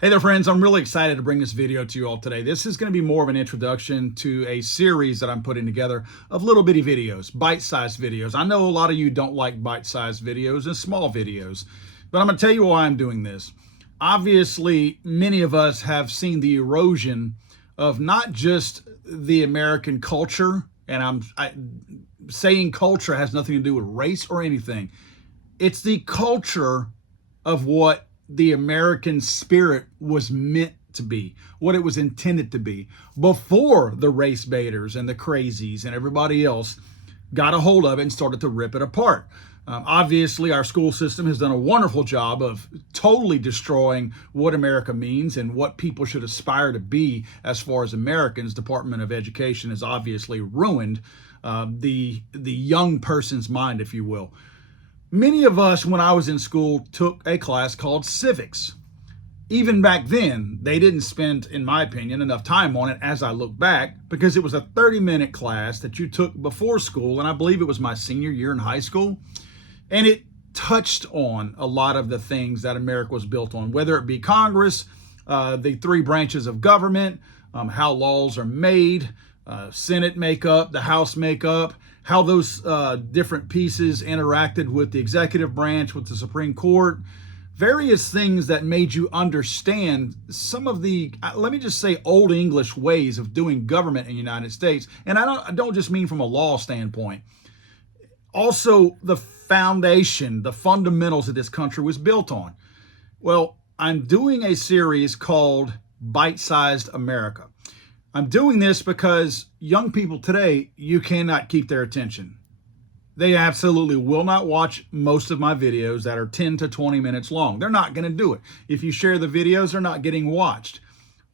Hey there, friends. I'm really excited to bring this video to you all today. This is going to be more of an introduction to a series that I'm putting together of little bitty videos, bite-sized videos. I know a lot of you don't like bite-sized videos and small videos, but I'm going to tell you why I'm doing this. Obviously, many of us have seen the erosion of not just the American culture, and saying culture has nothing to do with race or anything. It's the culture of what the American spirit was meant to be, what it was intended to be, before the race baiters and the crazies and everybody else got a hold of it and started to rip it apart. Obviously, our school system has done a wonderful job of totally destroying what America means and what people should aspire to be as far as Americans. Department of Education has obviously ruined the young person's mind, if you will. Many of us, when I was in school, took a class called civics. Even back then, they didn't spend, in my opinion, enough time on it as I look back, because it was a 30-minute class that you took before school, and I believe it was my senior year in high school. And it touched on a lot of the things that America was built on, whether it be Congress, the three branches of government, how laws are made, Senate makeup, the House makeup, how those different pieces interacted with the executive branch, with the Supreme Court, various things that made you understand some of the, let me just say, old English ways of doing government in the United States. And I don't just mean from a law standpoint. Also, the foundation, the fundamentals that this country was built on. Well, I'm doing a series called Bite-Sized America. I'm doing this because young people today, you cannot keep their attention. They absolutely will not watch most of my videos that are 10 to 20 minutes long. They're not going to do it. If you share the videos, they're not getting watched.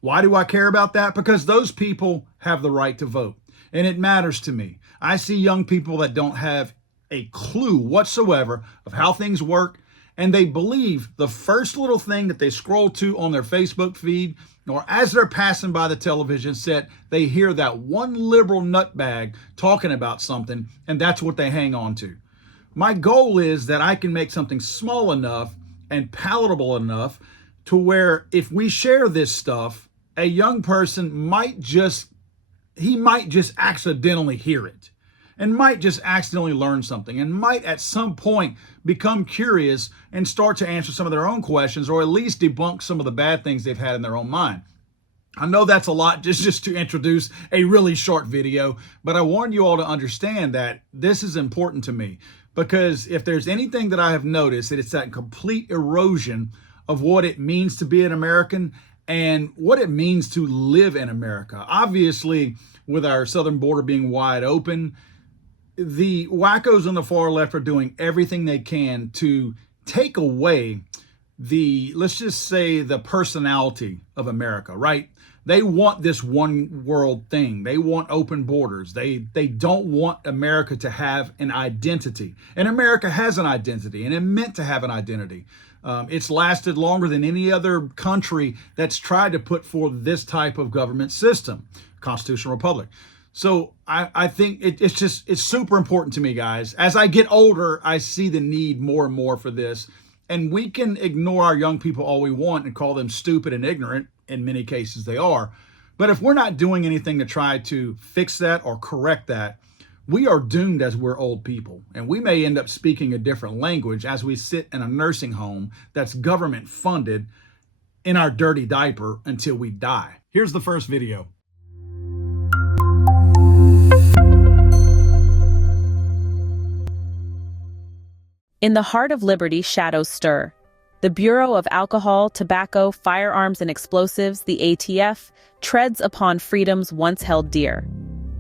Why do I care about that? Because those people have the right to vote, and it matters to me. I see young people that don't have a clue whatsoever of how things work, and they believe the first little thing that they scroll to on their Facebook feed, or as they're passing by the television set, they hear that one liberal nutbag talking about something, and that's what they hang on to. My goal is that I can make something small enough and palatable enough to where if we share this stuff, a young person might just accidentally hear it, and might just accidentally learn something, and might at some point become curious and start to answer some of their own questions, or at least debunk some of the bad things they've had in their own mind. I know that's a lot just to introduce a really short video, but I want you all to understand that this is important to me, because if there's anything that I have noticed, it's that complete erosion of what it means to be an American and what it means to live in America. Obviously, with our southern border being wide open, the wackos on the far left are doing everything they can to take away the, let's just say, the personality of America, right? They want this one world thing. They want open borders. They don't want America to have an identity. And America has an identity, and it meant to have an identity. It's lasted longer than any other country that's tried to put forth this type of government system, constitutional republic. So I think it's super important to me, guys. As I get older, I see the need more and more for this. And we can ignore our young people all we want and call them stupid and ignorant. In many cases, they are. But if we're not doing anything to try to fix that or correct that, we are doomed as we're old people. And we may end up speaking a different language as we sit in a nursing home that's government funded in our dirty diaper until we die. Here's the first video. In the heart of Liberty, shadows stir. The Bureau of Alcohol, Tobacco, Firearms, and Explosives, the ATF, treads upon freedoms once held dear.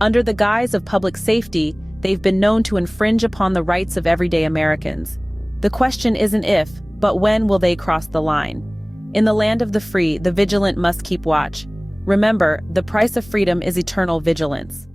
Under the guise of public safety, they've been known to infringe upon the rights of everyday Americans. The question isn't if, but when will they cross the line? In the land of the free, the vigilant must keep watch. Remember, the price of freedom is eternal vigilance.